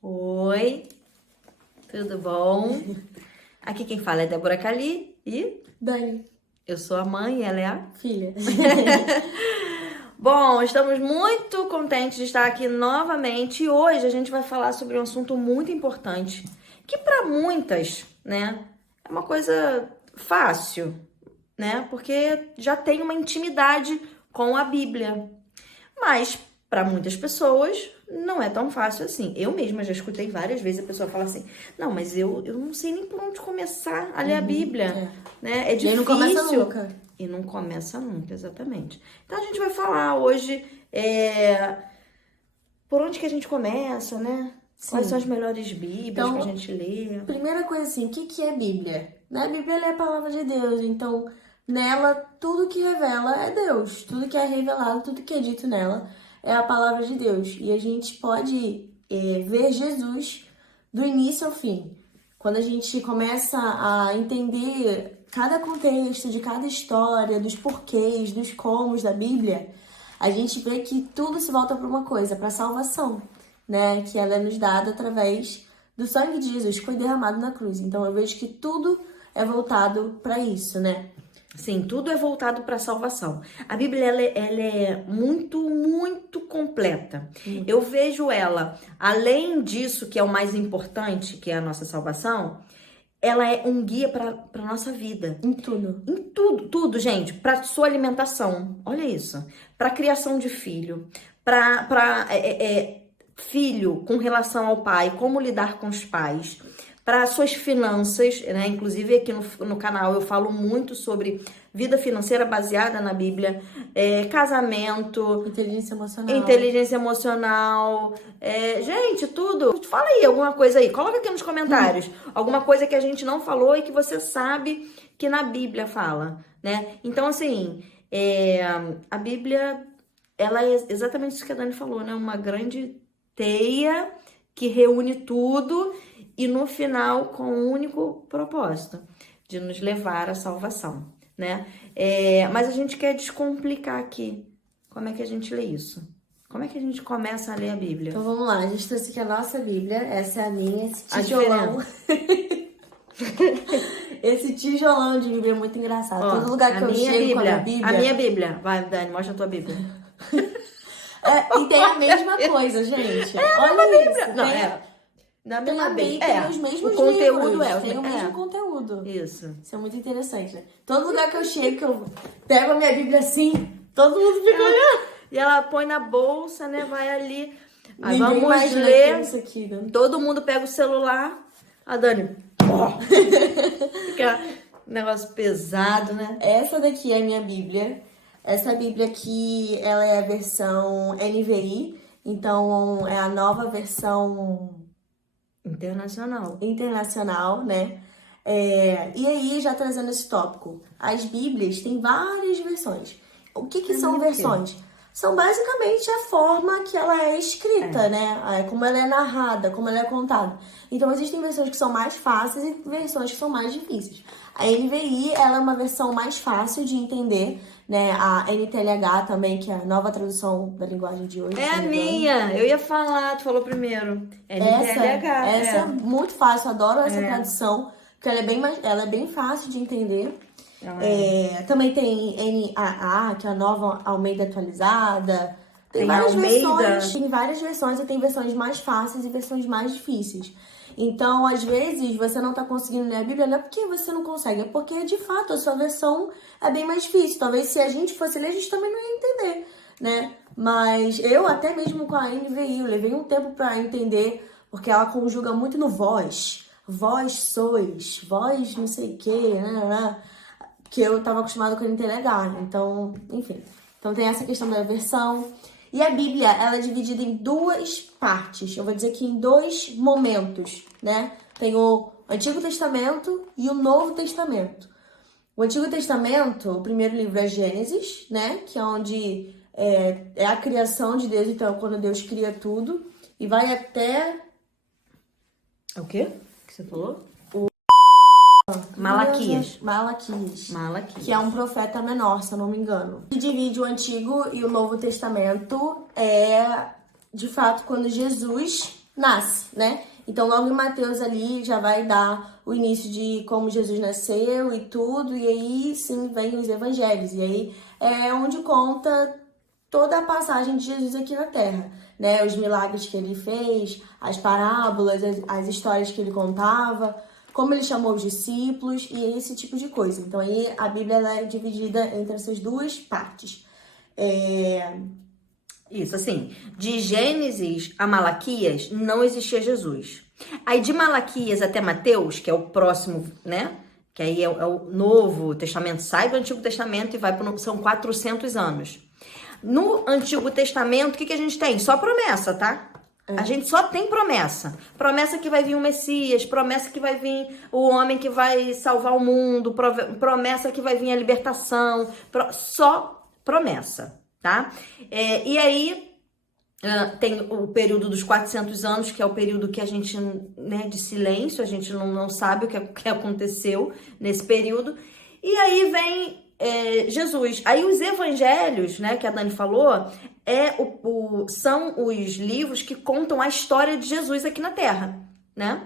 Oi, tudo bom? Aqui quem fala é Débora Cali e Dani, eu sou a mãe e ela é a... filha. Bom, estamos muito contentes de estar aqui novamente e hoje a gente vai falar sobre um assunto muito importante, que para muitas, né, é uma coisa fácil, né, porque já tem uma intimidade com a Bíblia. Mas para muitas pessoas não é tão fácil assim. Eu mesma já escutei várias vezes a pessoa falar assim: não, mas eu não sei nem por onde começar a ler a Bíblia. Né? É difícil. E não começa nunca. E não começa nunca, exatamente. Então a gente vai falar hoje por onde que a gente começa, né? Sim. Quais são as melhores Bíblias Então, que a gente lê. Primeira coisa assim, o que é Bíblia? Né? A Bíblia é a palavra de Deus, então nela tudo que revela é Deus. Tudo que é revelado, tudo que é dito nela é a palavra de Deus. E a gente pode ver Jesus do início ao fim. Quando a gente começa a entender cada contexto de cada história, dos porquês, dos comos da Bíblia, a gente vê que tudo se volta para uma coisa, para a salvação, né? Que ela é nos dada através do sangue de Jesus que foi derramado na cruz. Então eu vejo que tudo é voltado para isso, né? Sim, tudo é voltado para a salvação. A Bíblia ela é muito, muito completa. Eu vejo ela, além disso, que é o mais importante, que é a nossa salvação, ela é um guia para a nossa vida. Em tudo. Em tudo, tudo, gente. Para sua alimentação, olha isso. Para criação de filho, para filho com relação ao pai, como lidar com os pais, para suas finanças, né? Inclusive aqui no canal eu falo muito sobre vida financeira baseada na Bíblia, casamento, inteligência emocional, gente, tudo. Fala aí alguma coisa aí, coloca aqui nos comentários alguma coisa que a gente não falou e que você sabe que na Bíblia fala, né? Então, assim, a Bíblia, ela é exatamente isso que a Dani falou, né? Uma grande teia que reúne tudo e no final com um único propósito, de nos levar à salvação, né? Mas a gente quer descomplicar aqui. Como é que a gente lê isso? Como é que a gente começa a ler a Bíblia? Então vamos lá, a gente trouxe aqui a nossa Bíblia, essa é a minha, esse tijolão. Esse tijolão de Bíblia é muito engraçado. Ó, todo lugar que eu chego com a minha Bíblia... A minha Bíblia. Vai, Dani, mostra a tua Bíblia. E tem a mesma coisa, gente. Olha isso. Não, tem os mesmos o conteúdo livros, tem o mesmo conteúdo. Isso é muito interessante, né? Todo lugar que eu chego, que eu pego a minha Bíblia assim, todo mundo fica olhando. E ela põe na bolsa, né? Vai ali. Aí Ninguém vamos ler. Isso aqui, né? Todo mundo pega o celular. A Dani. Fica um negócio pesado, né? Essa daqui é a minha Bíblia. Essa Bíblia aqui, ela é a versão NVI. Então, é a nova versão... Internacional, né? E aí, já trazendo esse tópico, as Bíblias têm várias versões. O que são versões? São basicamente a forma que ela é escrita, né? Como ela é narrada, como ela é contada. Então, existem versões que são mais fáceis e versões que são mais difíceis. A NVI, ela é uma versão mais fácil de entender, né? A NTLH também, que é a nova tradução da linguagem de hoje. É a minha, eu ia falar, tu falou primeiro. NTLH. Essa é muito fácil, adoro essa tradução, porque ela é bem fácil de entender. Também tem NAA, que é a nova Almeida atualizada. Tem várias versões. Tem várias versões e tem versões mais fáceis e versões mais difíceis. Então, às vezes, você não tá conseguindo ler a Bíblia, não é porque você não consegue, é porque, de fato, a sua versão é bem mais difícil. Talvez se a gente fosse ler, a gente também não ia entender, né? Mas eu, até mesmo com a NVI, eu levei um tempo pra entender, porque ela conjuga muito no vós. Vós sois, vós não sei o quê, né? Que eu tava acostumada com a NTLH. Então, enfim. Então, tem essa questão da versão. E a Bíblia, ela é dividida em duas partes. Eu vou dizer que em dois momentos, né? Tem o Antigo Testamento e o Novo Testamento. O Antigo Testamento, o primeiro livro é Gênesis, né? Que é onde é a criação de Deus. Então, quando Deus cria tudo. E vai até... O quê? Que você falou? Malaquias. Que é um profeta menor, se eu não me engano. E divide o Antigo e o Novo Testamento de fato, quando Jesus nasce, né? Então, logo em Mateus ali já vai dar o início de como Jesus nasceu e tudo, e aí sim vem os evangelhos, e aí é onde conta toda a passagem de Jesus aqui na Terra, né? Os milagres que ele fez, as parábolas, as histórias que ele contava, como ele chamou os discípulos e esse tipo de coisa. Então aí a Bíblia ela é dividida entre essas duas partes. Isso, assim, de Gênesis a Malaquias não existia Jesus. Aí de Malaquias até Mateus, que é o próximo, né? Que aí é o Novo Testamento, sai do Antigo Testamento e vai para são 400 anos. No Antigo Testamento, o que a gente tem? Só promessa, tá? A gente só tem promessa. Promessa que vai vir o Messias, promessa que vai vir o homem que vai salvar o mundo, promessa que vai vir a libertação, só promessa, tá? E aí tem o período dos 400 anos, que é o período que a gente, né, de silêncio, a gente não sabe o que aconteceu nesse período. E aí vem Jesus. Aí os evangelhos, né, que a Dani falou, são os livros que contam a história de Jesus aqui na Terra, né?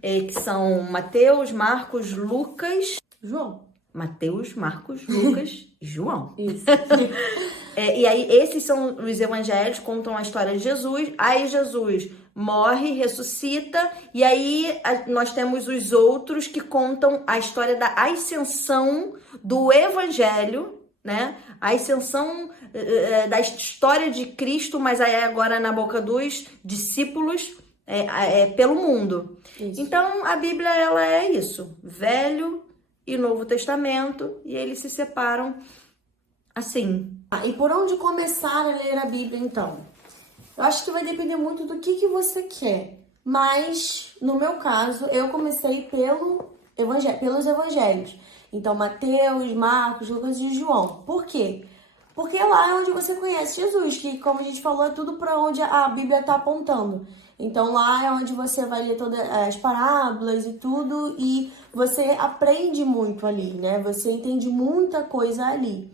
Que são Mateus, Marcos, Lucas, João. Mateus, Marcos, Lucas e João. Isso. E aí, esses são os evangelhos, contam a história de Jesus. Aí Jesus morre, ressuscita, e aí nós temos os outros que contam a história da ascensão do evangelho, né? A ascensão da história de Cristo, mas aí agora na boca dos discípulos, pelo mundo. Isso. Então, a Bíblia, ela é isso, Velho e Novo Testamento, e eles se separam assim. E por onde começar a ler a Bíblia, então? Eu acho que vai depender muito do que você quer. Mas, no meu caso, eu comecei pelos evangelhos. Então, Mateus, Marcos, Lucas e João. Por quê? Porque lá é onde você conhece Jesus, que, como a gente falou, é tudo para onde a Bíblia está apontando. Então, lá é onde você vai ler todas as parábolas e tudo, e você aprende muito ali, né? Você entende muita coisa ali.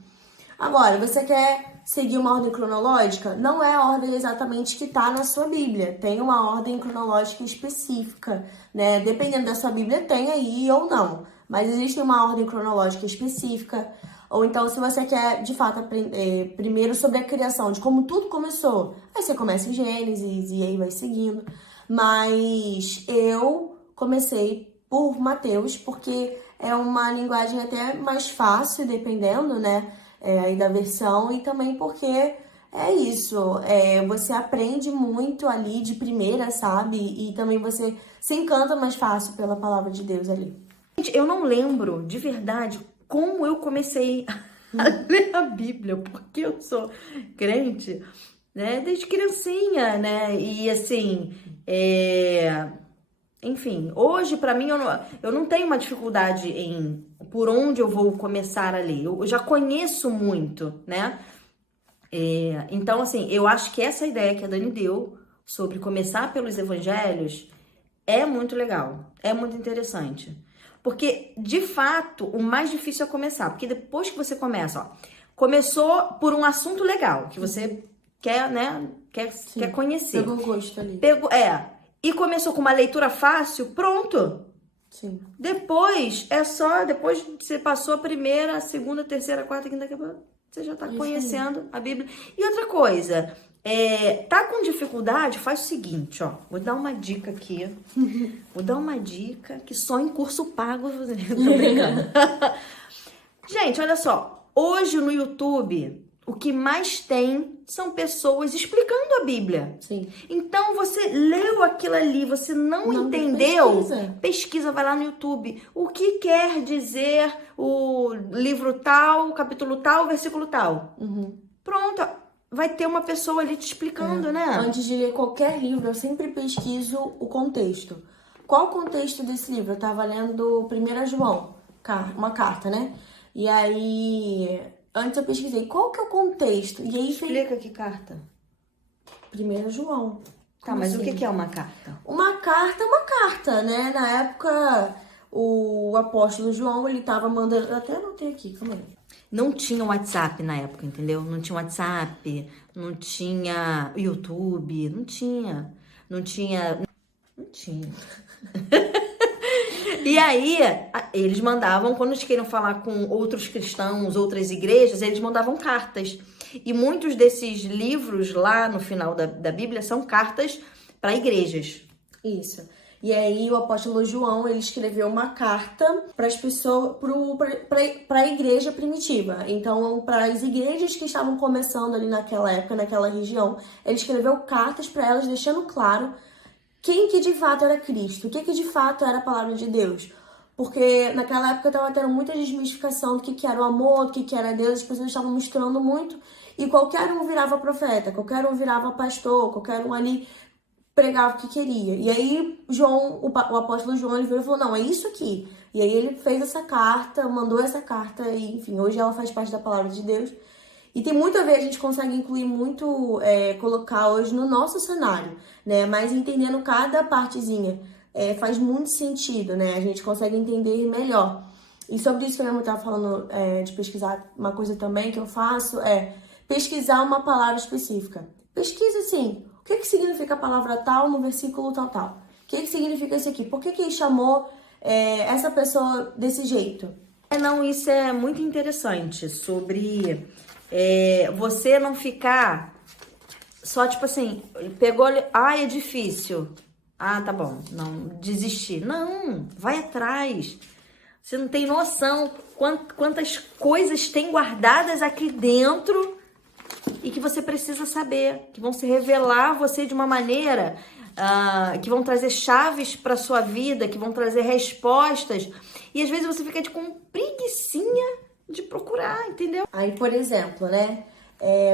Agora, você quer seguir uma ordem cronológica? Não é a ordem exatamente que está na sua Bíblia. Tem uma ordem cronológica específica, né? Dependendo da sua Bíblia, tem aí ou não. Mas existe uma ordem cronológica específica. Ou então, se você quer, de fato, aprender primeiro sobre a criação, de como tudo começou, aí você começa em Gênesis e aí vai seguindo. Mas eu comecei por Mateus, porque é uma linguagem até mais fácil, dependendo, né? Aí da versão, e também porque é isso, você aprende muito ali de primeira, sabe? E também você se encanta mais fácil pela palavra de Deus ali. Gente, eu não lembro de verdade como eu comecei a ler a Bíblia, porque eu sou crente, né? Desde criancinha, né? E assim, enfim, hoje pra mim eu não tenho uma dificuldade em por onde eu vou começar a ler. Eu já conheço muito, né? Então, assim, eu acho que essa ideia que a Dani deu sobre começar pelos evangelhos é muito legal, é muito interessante. Porque, de fato, o mais difícil é começar. Porque depois que você começa, começou por um assunto legal, que você quer, né? Quer conhecer. Pegou gosto ali. E começou com uma leitura fácil, pronto. Sim. Depois, depois que você passou a primeira, a segunda, a terceira, a quarta, a quinta, você já tá conhecendo a Bíblia. E outra coisa, tá com dificuldade, faz o seguinte, ó. Vou dar uma dica aqui. Vou dar uma dica que só em curso pago, tô brincando. Gente, olha só. Hoje no YouTube, o que mais tem são pessoas explicando a Bíblia. Sim. Então, você leu aquilo ali, você não entendeu? Pesquisa, vai lá no YouTube. O que quer dizer o livro tal, o capítulo tal, o versículo tal? Pronto, vai ter uma pessoa ali te explicando, né? Antes de ler qualquer livro, eu sempre pesquiso o contexto. Qual o contexto desse livro? Eu tava lendo 1 João, uma carta, né? E aí... Antes eu pesquisei qual que é o contexto. E aí explica que carta. 1 João. Tá, mas assim? O que é uma carta? Uma carta é uma carta, né? Na época, o apóstolo João, ele tava mandando... Até anotei aqui, calma aí. Não tinha WhatsApp na época, entendeu? Não tinha WhatsApp, não tinha YouTube, não tinha. não tinha. Não tinha. E aí, eles mandavam, quando eles queriam falar com outros cristãos, outras igrejas, eles mandavam cartas. E muitos desses livros lá no final da Bíblia são cartas para igrejas. Isso. E aí o apóstolo João, ele escreveu uma carta para as pessoas, para a igreja primitiva. Então, para as igrejas que estavam começando ali naquela época, naquela região, ele escreveu cartas para elas, deixando claro quem que de fato era Cristo, o que de fato era a palavra de Deus. Porque naquela época estava tendo muita desmistificação do que era o amor, do que era Deus, as pessoas estavam misturando muito, e qualquer um virava profeta, qualquer um virava pastor, qualquer um ali pregava o que queria. E aí João, o apóstolo João, ele veio e falou, não, é isso aqui. E aí ele fez essa carta, mandou essa carta, e enfim, hoje ela faz parte da palavra de Deus. E tem muito a ver, a gente consegue incluir muito, colocar hoje no nosso cenário, né? Mas entendendo cada partezinha, faz muito sentido, né? A gente consegue entender melhor. E sobre isso que a minha mãe estava falando, de pesquisar, uma coisa também que eu faço é pesquisar uma palavra específica. Pesquisa assim, o que significa a palavra tal no versículo tal, tal? O que significa isso aqui? Por que ele chamou essa pessoa desse jeito? Não, isso é muito interessante, sobre você não ficar só tipo assim, pegou, é difícil, tá bom, não, desistir. Não, vai atrás. Você não tem noção quantas coisas tem guardadas aqui dentro e que você precisa saber, que vão se revelar a você de uma maneira que vão trazer chaves para sua vida, que vão trazer respostas. E às vezes você fica com preguicinha de procurar, entendeu? Aí, por exemplo, né?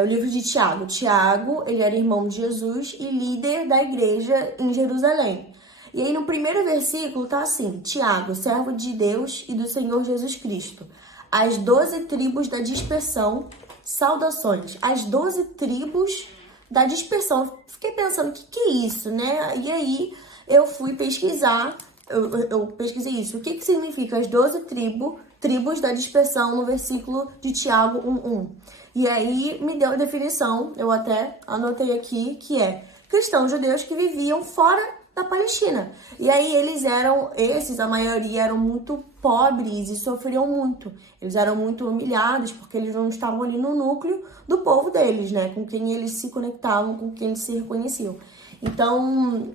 O livro de Tiago. Tiago, ele era irmão de Jesus e líder da igreja em Jerusalém. E aí, no primeiro versículo, tá assim: Tiago, servo de Deus e do Senhor Jesus Cristo, as 12 tribos da dispersão, saudações. As 12 tribos da dispersão. Fiquei pensando, o que é isso, né? E aí, eu fui pesquisar, eu pesquisei isso. O que significa as 12 tribos da dispersão no versículo de Tiago 1:1. E aí, me deu a definição, eu até anotei aqui, que é cristãos judeus que viviam fora da Palestina. E aí a maioria eram muito pobres e sofriam muito. Eles eram muito humilhados porque eles não estavam ali no núcleo do povo deles, né? Com quem eles se conectavam, com quem eles se reconheciam. Então,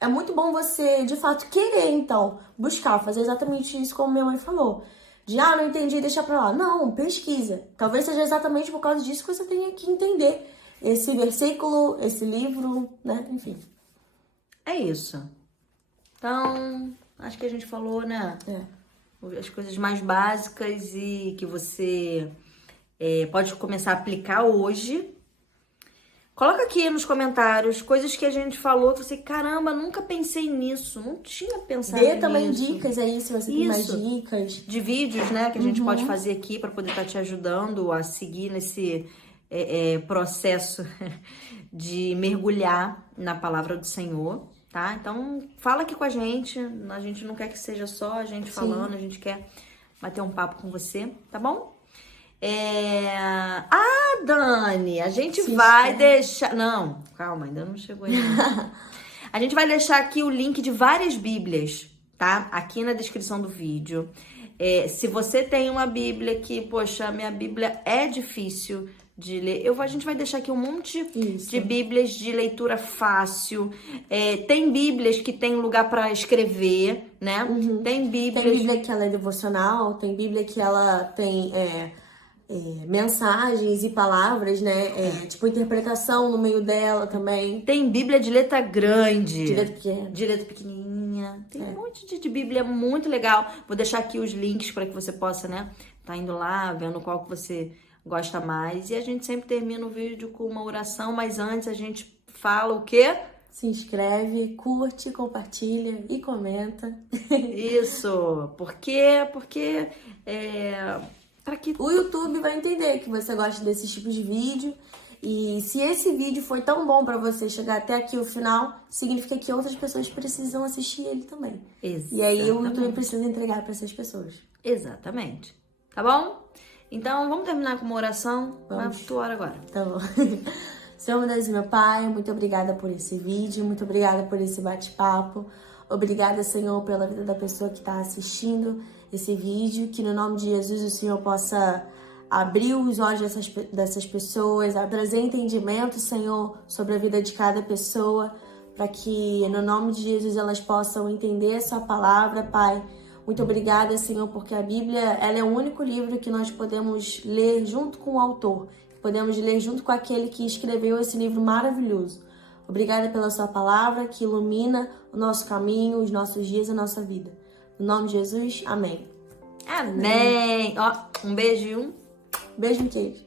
é muito bom você, de fato, querer, então, buscar, fazer exatamente isso como minha mãe falou. Não entendi, deixa pra lá. Não, pesquisa. Talvez seja exatamente por causa disso que você tenha que entender esse versículo, esse livro, né? Enfim. É isso. Então, acho que a gente falou, né? As coisas mais básicas e que você pode começar a aplicar hoje. Coloca aqui nos comentários coisas que a gente falou que você, caramba, nunca pensei nisso, não tinha pensado nisso. Dê também dicas aí, se você tem mais dicas. De vídeos, né, que a gente pode fazer aqui para poder estar te ajudando a seguir nesse processo de mergulhar na palavra do Senhor, tá? Então, fala aqui com a gente não quer que seja só a gente falando, a gente quer bater um papo com você, tá bom? Dani, a gente vai deixar... Não, calma, ainda não chegou aí. A gente vai deixar aqui o link de várias Bíblias, tá? Aqui na descrição do vídeo. Se você tem uma Bíblia que, poxa, minha Bíblia é difícil de ler, a gente vai deixar aqui um monte de Bíblias de leitura fácil. Tem Bíblias que tem lugar para escrever, né? Tem Bíblias... Tem Bíblia que ela é devocional, tem Bíblia que ela tem... mensagens e palavras, né? Tipo, interpretação no meio dela também. Tem Bíblia de letra grande. De letra pequena. De letra pequenininha. Tem um monte de Bíblia muito legal. Vou deixar aqui os links para que você possa, né? Tá indo lá, vendo qual que você gosta mais. E a gente sempre termina o vídeo com uma oração, mas antes a gente fala o quê? Se inscreve, curte, compartilha e comenta. Isso. Por quê? Porque o YouTube vai entender que você gosta desse tipo de vídeo. E se esse vídeo foi tão bom pra você chegar até aqui o final, significa que outras pessoas precisam assistir ele também. Exatamente. E aí o YouTube precisa entregar pra essas pessoas. Exatamente. Tá bom? Então, vamos terminar com uma oração? Vamos. Tua hora agora. Tá bom. Senhor, meu Deus e meu Pai, muito obrigada por esse vídeo, muito obrigada por esse bate-papo. Obrigada, Senhor, pela vida da pessoa que está assistindo esse vídeo, que no nome de Jesus o Senhor possa abrir os olhos dessas pessoas, trazer entendimento, Senhor, sobre a vida de cada pessoa, para que no nome de Jesus elas possam entender a sua palavra, Pai. Muito obrigada, Senhor, porque a Bíblia ela é o único livro que nós podemos ler junto com o autor, podemos ler junto com aquele que escreveu esse livro maravilhoso. Obrigada pela sua palavra que ilumina o nosso caminho, os nossos dias, a nossa vida. No nome de Jesus, amém. Amém. Ó, um beijo e um beijo e queijo.